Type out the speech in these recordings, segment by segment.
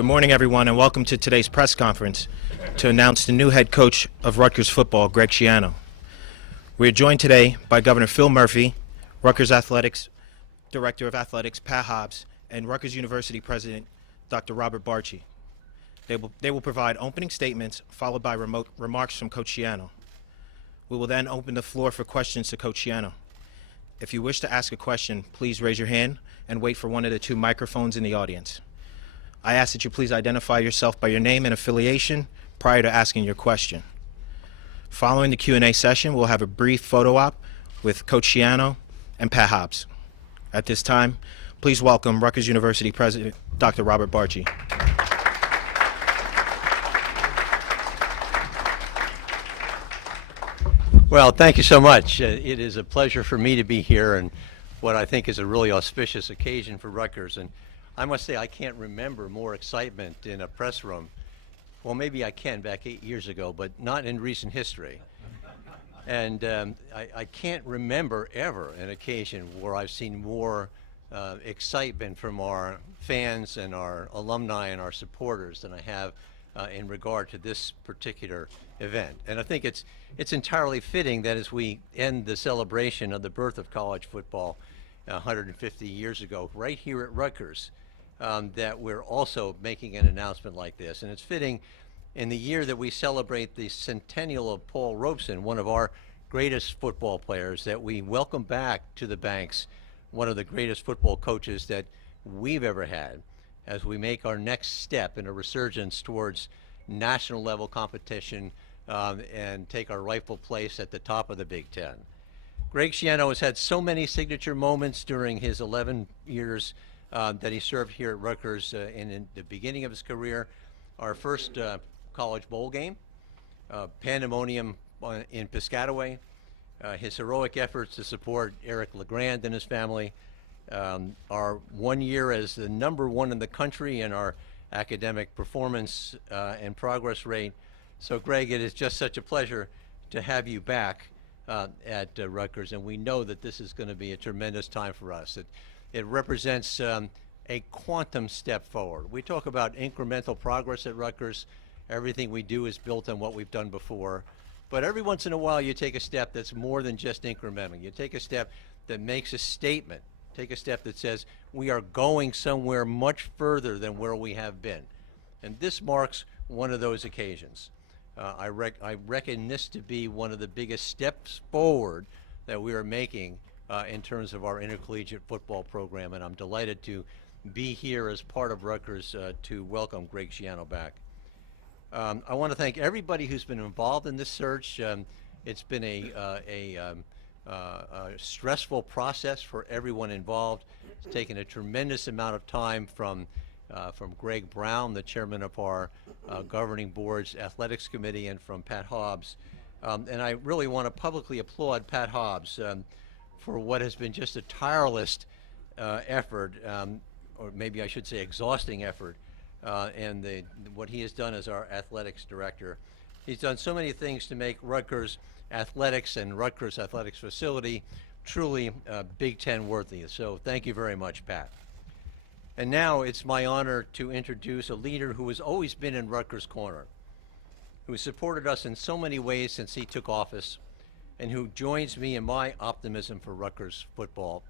Good morning, everyone, and welcome to today's press conference to announce the new head coach of Rutgers football, Greg Schiano. We are joined today by Governor Phil Murphy, Rutgers Athletics Director of Athletics, Pat Hobbs, and Rutgers University President, Dr. Robert Barchi. They will provide opening statements followed by remarks from Coach Schiano. We will then open the floor for questions to Coach Schiano. If you wish to ask a question, please raise your hand and wait for one of the two microphones in the audience. I ask that you please identify yourself by your name and affiliation prior to asking your question. Following the Q&A session, we'll have a brief photo op with Coach Schiano and Pat Hobbs. At this time, please welcome Rutgers University President, Dr. Robert Barchi. Well, thank you so much. It is a pleasure for me to be here and what I think is a really auspicious occasion for Rutgers. And I must say I can't remember more excitement in a press room. Well, maybe I can back 8 years ago, but not in recent history. And I can't remember ever an occasion where I've seen more excitement from our fans and our alumni and our supporters than I have in regard to this particular event. And I think it's entirely fitting that as we end the celebration of the birth of college football 150 years ago, right here at Rutgers, that we're also making an announcement like this. And it's fitting in the year that we celebrate the centennial of Paul Robeson, one of our greatest football players, that we welcome back to the banks one of the greatest football coaches that we've ever had, as we make our next step in a resurgence towards national level competition and take our rightful place at the top of the Big Ten. Greg Schiano has had so many signature moments during his 11 years that he served here at Rutgers in the beginning of his career. Our first college bowl game, pandemonium in Piscataway, his heroic efforts to support Eric LeGrand and his family, our 1 year as the #1 in the country in our academic performance and progress rate. So Greg, it is just such a pleasure to have you back at Rutgers, and we know that this is going to be a tremendous time for us. It represents a quantum step forward. We talk about incremental progress at Rutgers. Everything we do is built on what we've done before. But every once in a while, you take a step that's more than just incremental. You take a step that makes a statement. Take a step that says, we are going somewhere much further than where we have been. And this marks one of those occasions. I reckon this to be one of the biggest steps forward that we are making in terms of our intercollegiate football program, and I'm delighted to be here as part of Rutgers to welcome Greg Schiano back. I want to thank everybody who's been involved in this search. It's been a stressful process for everyone involved. It's taken a tremendous amount of time from Greg Brown, the chairman of our governing board's athletics committee, and from Pat Hobbs. And I really want to publicly applaud Pat Hobbs for what has been just a tireless effort, or maybe I should say exhausting effort, and what he has done as our athletics director. He's done so many things to make Rutgers athletics and Rutgers athletics facility truly Big Ten worthy. So thank you very much, Pat. And now it's my honor to introduce a leader who has always been in Rutgers' corner, who has supported us in so many ways since he took office, and who joins me in my optimism for Rutgers football,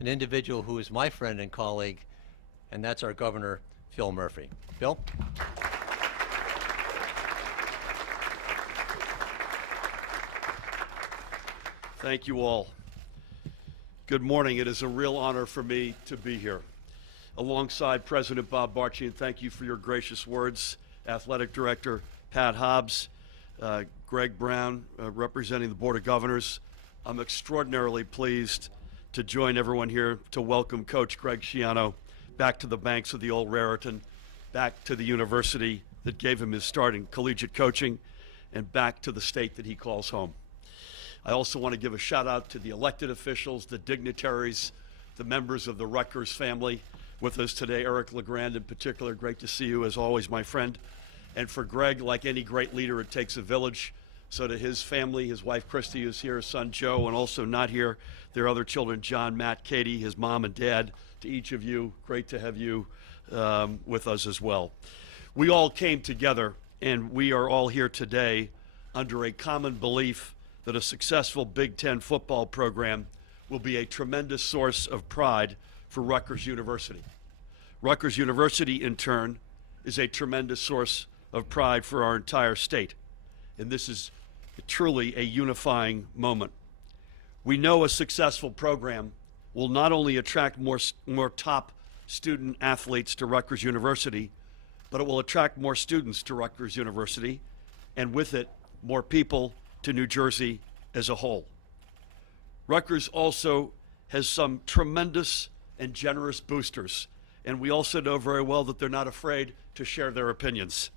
an individual who is my friend and colleague, and that's our Governor, Phil Murphy. Phil? Thank you all. Good morning. It is a real honor for me to be here alongside President Bob Barchi, and thank you for your gracious words. Athletic Director Pat Hobbs, Greg Brown, representing the Board of Governors. I'm extraordinarily pleased to join everyone here to welcome Coach Greg Schiano back to the banks of the old Raritan, back to the university that gave him his start in collegiate coaching, and back to the state that he calls home. I also want to give a shout out to the elected officials, the dignitaries, the members of the Rutgers family with us today. Eric LeGrand in particular, great to see you as always, my friend. And for Greg, like any great leader, it takes a village. So to his family, his wife Christy is here, his son Joe, and also not here, their other children, John, Matt, Katie, his mom and dad. To each of you, great to have you with us as well. We all came together, and we are all here today under a common belief that a successful Big Ten football program will be a tremendous source of pride for Rutgers University. Rutgers University, in turn, is a tremendous source of pride for our entire state. And this is truly a unifying moment. We know a successful program will not only attract more top student athletes to Rutgers University, but it will attract more students to Rutgers University, and with it, more people to New Jersey as a whole. Rutgers also has some tremendous and generous boosters, and we also know very well that they're not afraid to share their opinions.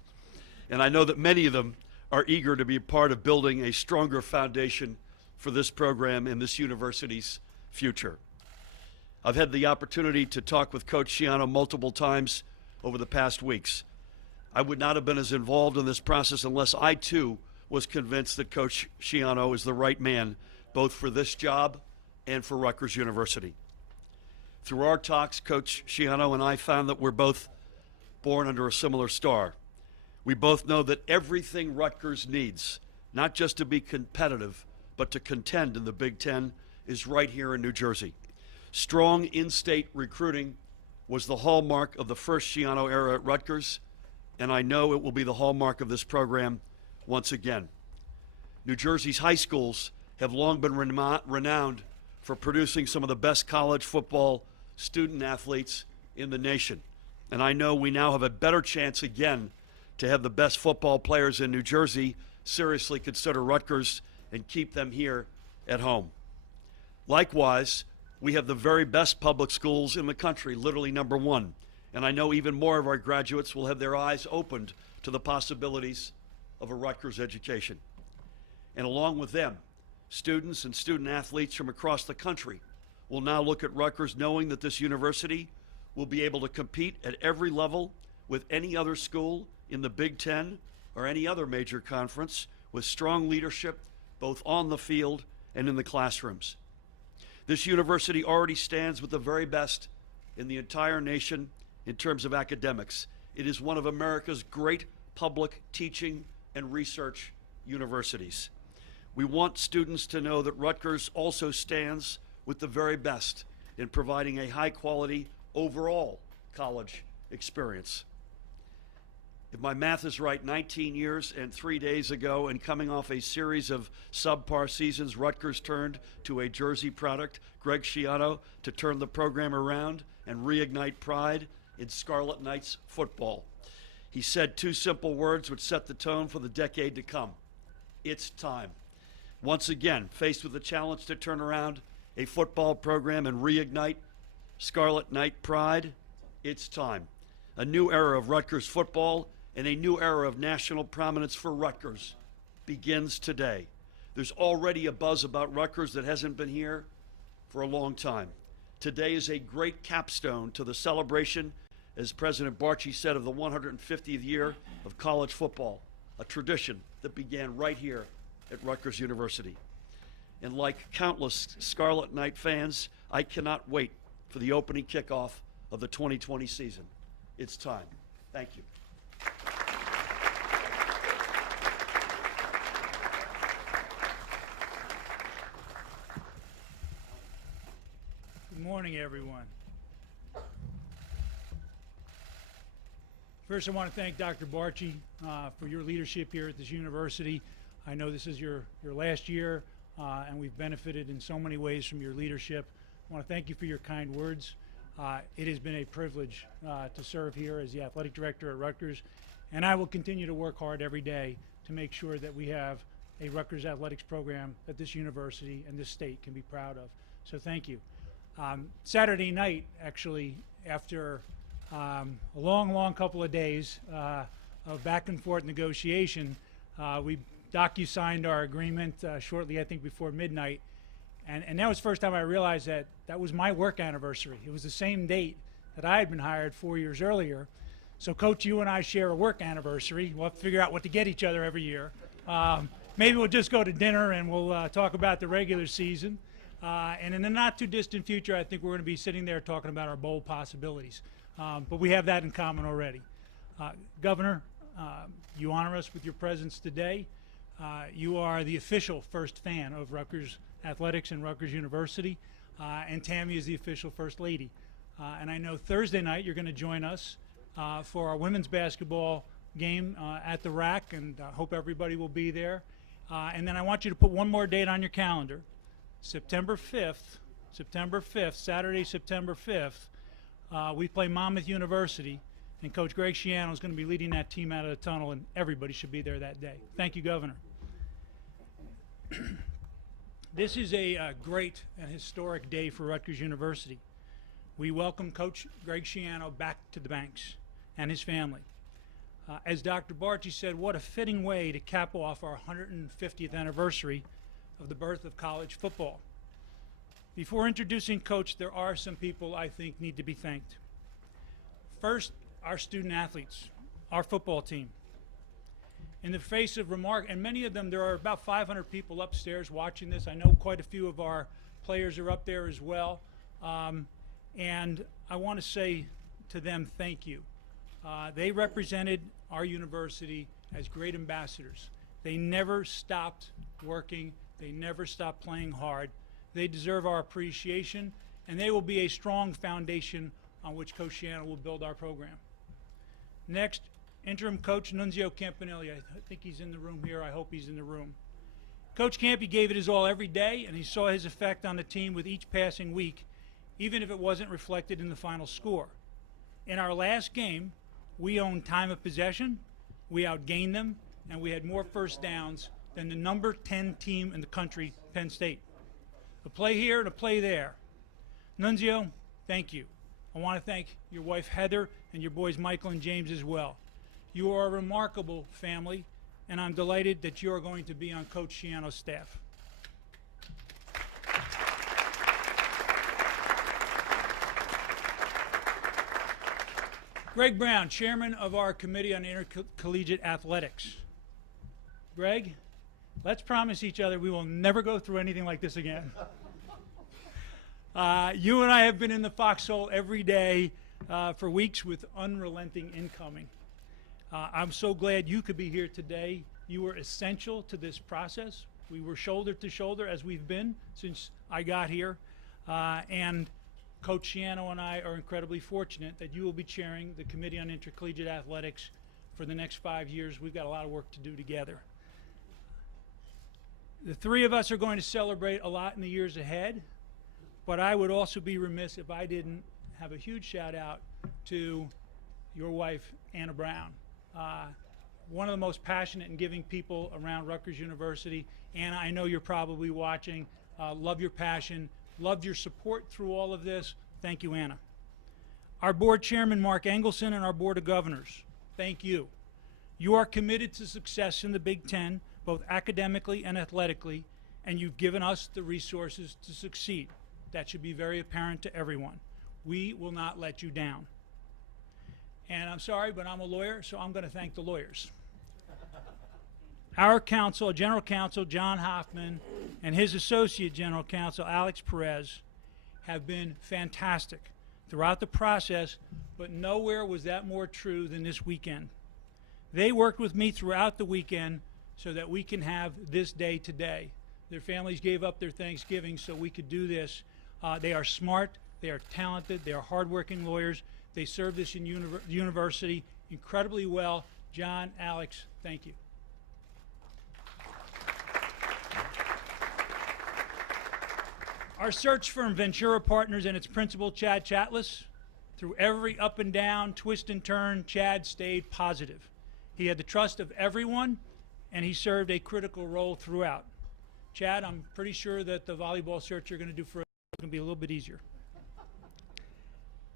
And I know that many of them are eager to be part of building a stronger foundation for this program and this university's future. I've had the opportunity to talk with Coach Schiano multiple times over the past weeks. I would not have been as involved in this process unless I too was convinced that Coach Schiano is the right man, both for this job and for Rutgers University. Through our talks, Coach Schiano and I found that we're both born under a similar star. We both know that everything Rutgers needs, not just to be competitive, but to contend in the Big Ten, is right here in New Jersey. Strong in-state recruiting was the hallmark of the first Schiano era at Rutgers, and I know it will be the hallmark of this program once again. New Jersey's high schools have long been renowned for producing some of the best college football student athletes in the nation. And I know we now have a better chance again to have the best football players in New Jersey seriously consider Rutgers and keep them here at home. Likewise, we have the very best public schools in the country, literally number one. And I know even more of our graduates will have their eyes opened to the possibilities of a Rutgers education. And along with them, students and student athletes from across the country will now look at Rutgers knowing that this university will be able to compete at every level with any other school in the Big Ten or any other major conference, with strong leadership both on the field and in the classrooms. This university already stands with the very best in the entire nation in terms of academics. It is one of America's great public teaching and research universities. We want students to know that Rutgers also stands with the very best in providing a high-quality overall college experience. If my math is right, 19 years and 3 days ago, and coming off a series of subpar seasons, Rutgers turned to a Jersey product, Greg Schiano, to turn the program around and reignite pride in Scarlet Knights football. He said two simple words which set the tone for the decade to come. It's time. Once again, faced with the challenge to turn around a football program and reignite Scarlet Knight pride, it's time. A new era of Rutgers football and a new era of national prominence for Rutgers begins today. There's already a buzz about Rutgers that hasn't been here for a long time. Today is a great capstone to the celebration, as President Barchi said, of the 150th year of college football, a tradition that began right here at Rutgers University. And like countless Scarlet Knight fans, I cannot wait for the opening kickoff of the 2020 season. It's time. Thank you. Good morning, everyone. First, I want to thank Dr. Barchi for your leadership here at this university. I know this is your last year, and we've benefited in so many ways from your leadership. I want to thank you for your kind words. It has been a privilege to serve here as the athletic director at Rutgers, and I will continue to work hard every day to make sure that we have a Rutgers athletics program that this university and this state can be proud of. So thank you. Saturday night, actually, after a long couple of days of back and forth negotiation, we docu-signed our agreement shortly, I think, before midnight. And that was the first time I realized that that was my work anniversary. It was the same date that I had been hired 4 years earlier. So, Coach, you and I share a work anniversary. We'll have to figure out what to get each other every year. Maybe we'll just go to dinner and we'll talk about the regular season. And in the not too distant future, I think we're going to be sitting there talking about our bold possibilities. but we have that in common already. Governor, you honor us with your presence today. You are the official first fan of Rutgers Athletics and Rutgers University, and Tammy is the official First Lady. And I know Thursday night you're going to join us for our women's basketball game at the RAC, and I hope everybody will be there. And then I want you to put one more date on your calendar, September 5th, Saturday, September 5th, we play Monmouth University, and Coach Greg Schiano is going to be leading that team out of the tunnel, and everybody should be there that day. Thank you, Governor. This is a great and historic day for Rutgers University. We welcome Coach Greg Schiano back to the banks and his family. As Dr. Barchi said, what a fitting way to cap off our 150th anniversary of the birth of college football. Before introducing Coach, there are some people I think need to be thanked. First, our student athletes, our football team. In the face of and many of them, there are about 500 people upstairs watching this. I know quite a few of our players are up there as well. And I want to say to them, thank you. They represented our university as great ambassadors. They never stopped working. They never stopped playing hard. They deserve our appreciation, and they will be a strong foundation on which Coach Schiano will build our program. Next, interim coach Nunzio Campanelli. I think he's in the room here. I hope he's in the room. Coach Campy gave it his all every day, and he saw his effect on the team with each passing week, even if it wasn't reflected in the final score. In our last game, we owned time of possession, we outgained them, and we had more first downs than the number 10 team in the country, Penn State. A play here and a play there. Nunzio, thank you. I want to thank your wife Heather and your boys Michael and James as well. You are a remarkable family, and I'm delighted that you are going to be on Coach Schiano's staff. Greg Brown, chairman of our Committee on Intercollegiate Athletics. Greg, let's promise each other we will never go through anything like this again. You and I have been in the foxhole every day for weeks with unrelenting incoming. I'm so glad you could be here today. You were essential to this process. We were shoulder to shoulder as we've been since I got here. And Coach Schiano and I are incredibly fortunate that you will be chairing the Committee on Intercollegiate Athletics for the next 5 years. We've got a lot of work to do together. The three of us are going to celebrate a lot in the years ahead, but I would also be remiss if I didn't have a huge shout out to your wife, Anna Brown. One of the most passionate and giving people around Rutgers University. Anna, I know you're probably watching. Love your passion. Loved your support through all of this. Thank you, Anna. Our board chairman, Mark Engelson, and our board of governors, thank you. You are committed to success in the Big Ten, both academically and athletically, and you've given us the resources to succeed. That should be very apparent to everyone. We will not let you down. And I'm sorry, but I'm a lawyer, so I'm going to thank the lawyers. Our counsel, General Counsel John Hoffman, and his Associate General Counsel Alex Perez have been fantastic throughout the process, but nowhere was that more true than this weekend. They worked with me throughout the weekend so that we can have this day today. Their families gave up their Thanksgiving so we could do this. They are smart, they are talented, they are hardworking lawyers. They serve this university incredibly well. John, Alex, thank you. Our search firm, Ventura Partners, and its principal, Chad Chatlis, through every up and down, twist and turn, Chad stayed positive. He had the trust of everyone, and he served a critical role throughout. Chad, I'm pretty sure that the volleyball search you're going to do for us is going to be a little bit easier.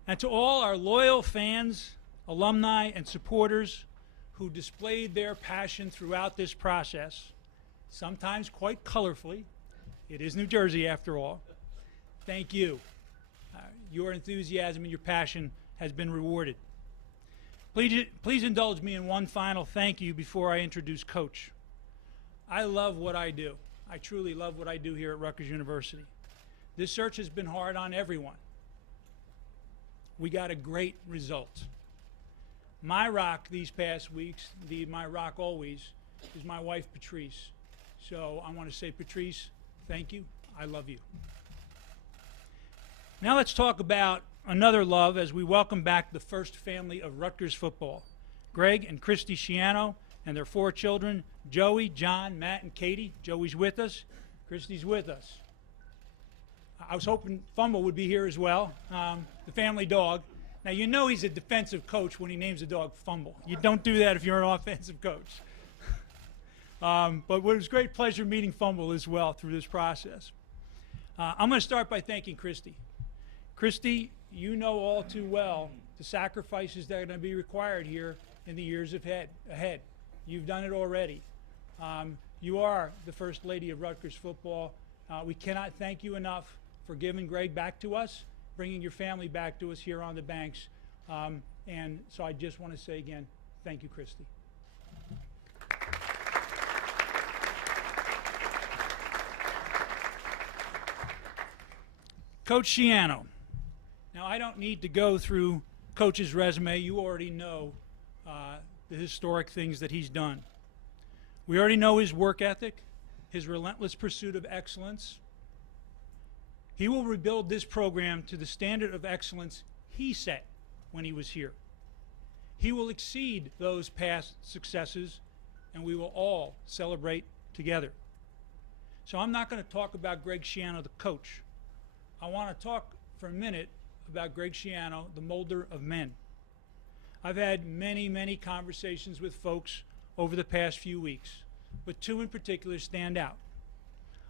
And to all our loyal fans, alumni, and supporters who displayed their passion throughout this process, sometimes quite colorfully, it is New Jersey after all, thank you. Your enthusiasm and your passion has been rewarded. Please indulge me in one final thank you before I introduce Coach. I love what I do. I truly love what I do here at Rutgers University. This search has been hard on everyone. we got a great result. My rock these past weeks, indeed my rock always, is my wife Patrice. So I want to say, Patrice, thank you. I love you. Now let's talk about another love as we welcome back the first family of Rutgers football. Greg and Christy Schiano and their 4 children, Joey, John, Matt, and Katie. Joey's with us. Christy's with us. I was hoping Fumble would be here as well, the family dog. Now, you know he's a defensive coach when he names a dog Fumble. You don't do that if you're an offensive coach. But it was a great pleasure meeting Fumble as well through this process. I'm going to start by thanking Christy. Christy, you know all too well the sacrifices that are going to be required here in the years ahead. You've done it already. You are the First Lady of Rutgers football. We cannot thank you enough for giving Greg back to us, bringing your family back to us here on the banks. And so I just want to say again, thank you, Christy. Coach Schiano. Now, I don't need to go through Coach's resume. You already know the historic things that he's done. We already know his work ethic, his relentless pursuit of excellence. He will rebuild this program to the standard of excellence he set when he was here. He will exceed those past successes, and we will all celebrate together. So I'm not going to talk about Greg Schiano, the coach. I want to talk for a minute about Greg Schiano, the molder of men. I've had many, many conversations with folks over the past few weeks, but 2 in particular stand out.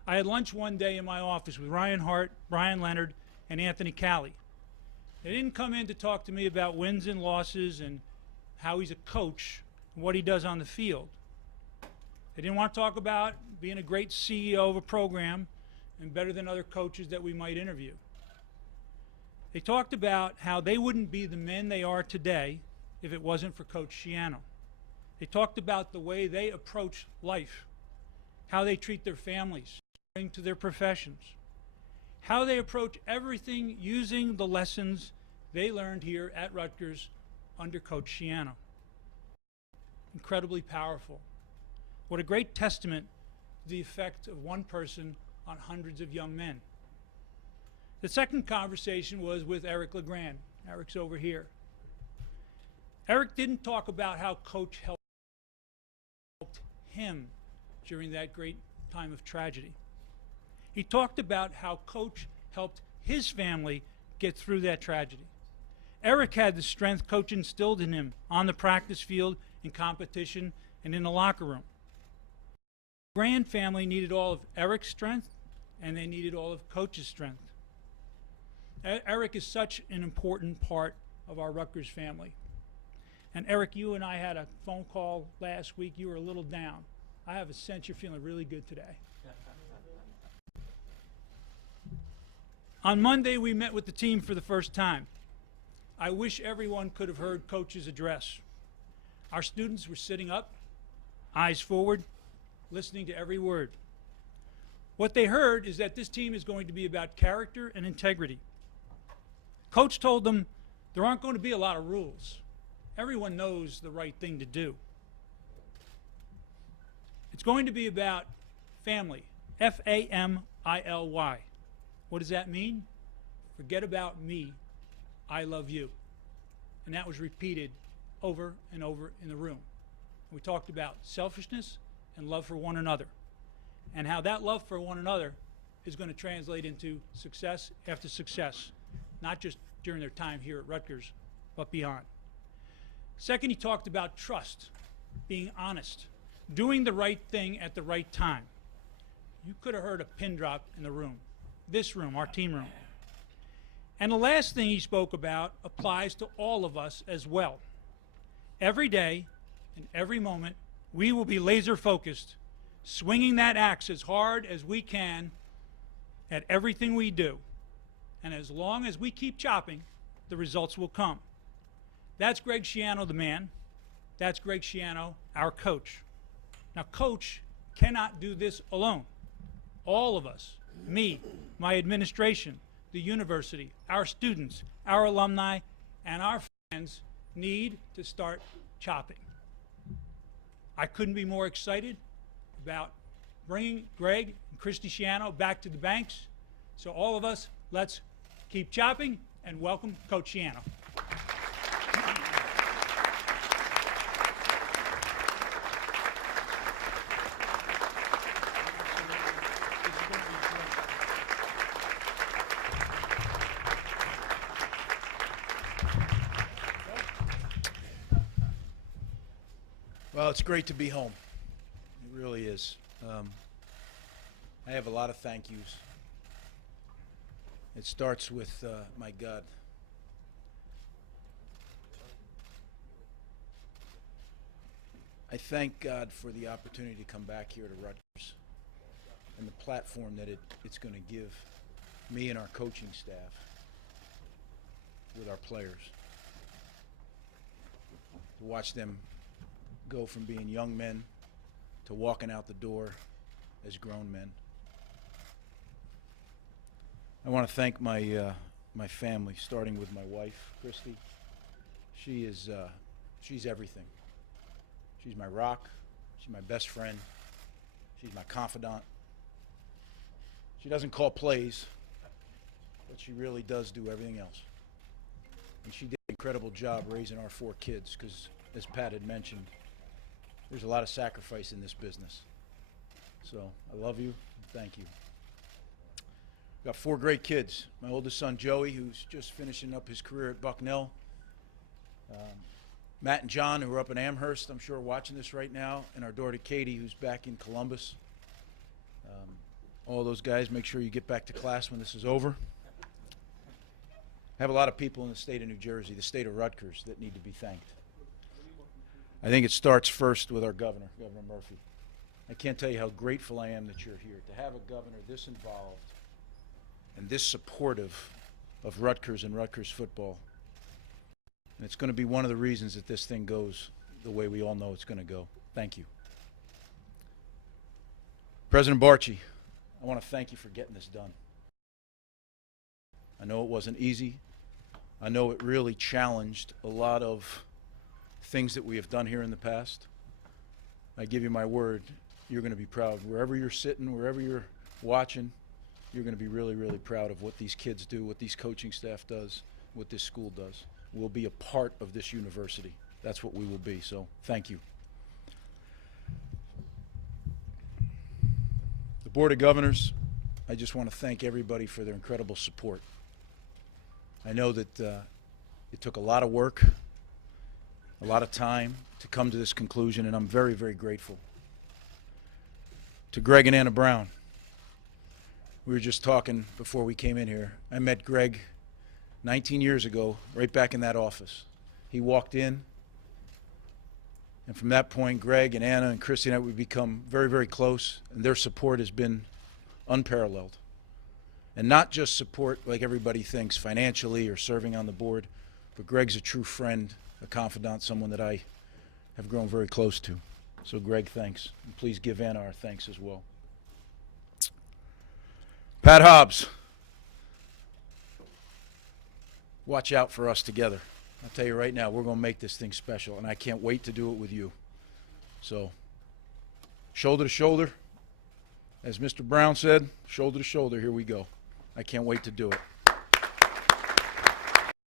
I had lunch one day in my office with Ryan Hart, Brian Leonard, and Anthony Calley. They didn't come in to talk to me about wins and losses and how he's a coach and what he does on the field. They didn't want to talk about being a great CEO of a program and better than other coaches that we might interview. They talked about how they wouldn't be the men they are today if it wasn't for Coach Schiano. They talked about the way they approach life, how they treat their families, to their professions, how they approach everything using the lessons they learned here at Rutgers under Coach Schiano. Incredibly powerful. What a great testament to the effect of one person on hundreds of young men. The second conversation was with Eric LeGrand. Eric's over here. Eric didn't talk about how Coach helped him during that great time of tragedy. He talked about how Coach helped his family get through that tragedy. Eric had the strength Coach instilled in him on the practice field, in competition, and in the locker room. The Grand family needed all of Eric's strength, and they needed all of Coach's strength. Eric is such an important part of our Rutgers family. And Eric, you and I had a phone call last week. You were a little down. I have a sense you're feeling really good today. On Monday, we met with the team for the first time. I wish everyone could have heard Coach's address. Our students were sitting up, eyes forward, listening to every word. What they heard is that this team is going to be about character and integrity. Coach told them there aren't going to be a lot of rules. Everyone knows the right thing to do. It's going to be about family, F-A-M-I-L-Y. What does that mean? Forget about me, I love you. And that was repeated over and over in the room. We talked about selfishness and love for one another, and how that love for one another is going to translate into success after success, not just during their time here at Rutgers, but beyond. Second, he talked about trust, being honest, doing the right thing at the right time. You could have heard a pin drop in the room, this room, our team room. And the last thing he spoke about applies to all of us as well. Every day, in every moment, we will be laser focused, swinging that axe as hard as we can at everything we do. And as long as we keep chopping, the results will come. That's Greg Schiano, the man. That's Greg Schiano, our coach. Now, Coach cannot do this alone. All of us, me, my administration, the university, our students, our alumni, and our fans need to start chopping. I couldn't be more excited about bringing Greg and Christy Schiano back to the banks. So all of us, let's keep chopping and welcome Coach Schiano. Well, it's great to be home. It really is. I have a lot of thank yous. It starts with my God. I thank God for the opportunity to come back here to Rutgers and the platform that it's going to give me and our coaching staff with our players. To watch them go from being young men to walking out the door as grown men. I want to thank my my family, starting with my wife, Christy. She's everything. She's my rock. She's my best friend. She's my confidant. She doesn't call plays, but she really does do everything else. And she did an incredible job raising our 4 kids, because, as Pat had mentioned, there's a lot of sacrifice in this business. So I love you. And thank you. Got 4 great kids. My oldest son, Joey, who's just finishing up his career at Bucknell. Matt and John, who are up in Amherst, I'm sure watching this right now. And our daughter, Katie, who's back in Columbus. All those guys, make sure you get back to class when this is over. I have a lot of people in the state of New Jersey, the state of Rutgers, that need to be thanked. I think it starts first with our governor, Governor Murphy. I can't tell you how grateful I am that you're here. To have a governor this involved and this supportive of Rutgers and Rutgers football. And it's going to be one of the reasons that this thing goes the way we all know it's going to go. Thank you. President Barchi, I want to thank you for getting this done. I know it wasn't easy. I know it really challenged a lot of things that we have done here in the past. I give you my word, you're going to be proud. Wherever you're sitting, wherever you're watching, you're going to be really, really proud of what these kids do, what these coaching staff does, what this school does. We'll be a part of this university. That's what we will be. So thank you. The Board of Governors, I just want to thank everybody for their incredible support. I know that it took a lot of work, a lot of time to come to this conclusion, and I'm very, very grateful. To Greg and Anna Brown, we were just talking before we came in here. I met Greg 19 years ago, right back in that office. He walked in, and from that point, Greg and Anna and Christy and I, we've become very, very close, and their support has been unparalleled. And not just support like everybody thinks, financially or serving on the board, but Greg's a true friend, a confidant, someone that I have grown very close to. So Greg, thanks. And please give Anna our thanks as well. Pat Hobbs, watch out for us together. I'll tell you right now, we're going to make this thing special, and I can't wait to do it with you. So, shoulder to shoulder, as Mr. Brown said, shoulder to shoulder, here we go. I can't wait to do it.